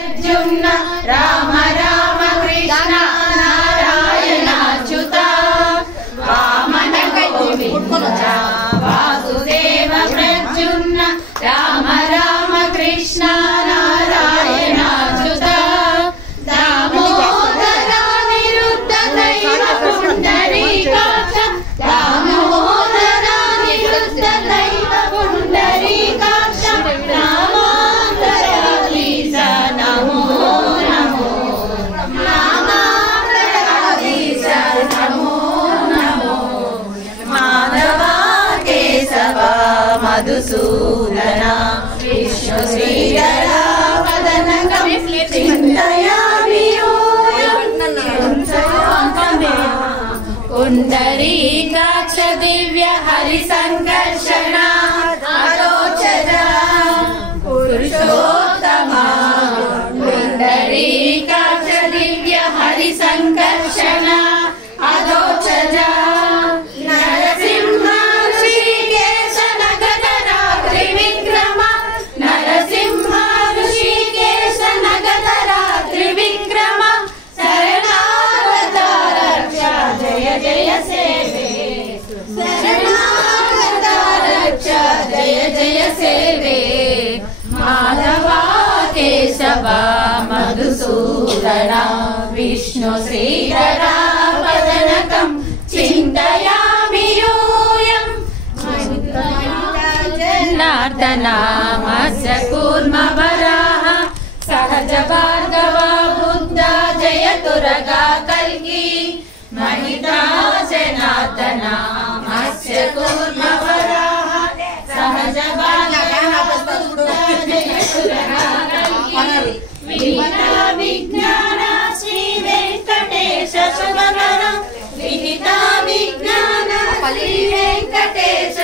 अर्जुन राम राम कृष्ण नारायणाच्युत वामन गोविंद वासुदेव प्रद्युम्न राम राम कृष्ण नारायणाच्युत दामोदर निरुद्ध दैव पुंडरीकाक्ष दामोदर निरुद्ध दैव पुंडरीकाक्ष नामांतराधीश नमो नमो नामांतराधीश नमो नमो माधवा केशवा मधुसूदन विष्णु श्रीधरा वदनकं चिन्तयामि पुंडरीकाक्ष दिव्य हरिसंकर्षण आलोचना पुरुषोत्तमा पुंडरीकाक्ष दिव्य हरिसंकर्षण आलोचना नरसिंह ऋषिकेश नगधरा त्रिविक्रम नरसिंह ऋषिकेश नगधरा त्रिविक्रम शरणागता रक्षा जय जय सेवे शरणागता रक्षा जय जय सेवे माधवा केशवा मधुसूदना विष्णु श्रीधरा वदनकं चिन्तयामि यूयम् जनार्दनामस्य कूर्मवराः सहज भार्गवा बुद्धा जयतुरगा कल्की महिता जनार्दनामस्य कूर्मवराः सहज भार्गवा बुद्धा जयतुरगा कल्की विहिता विज्ञान श्री वेंकटेश शुभकरं विहिता विज्ञान श्री वेंकटेश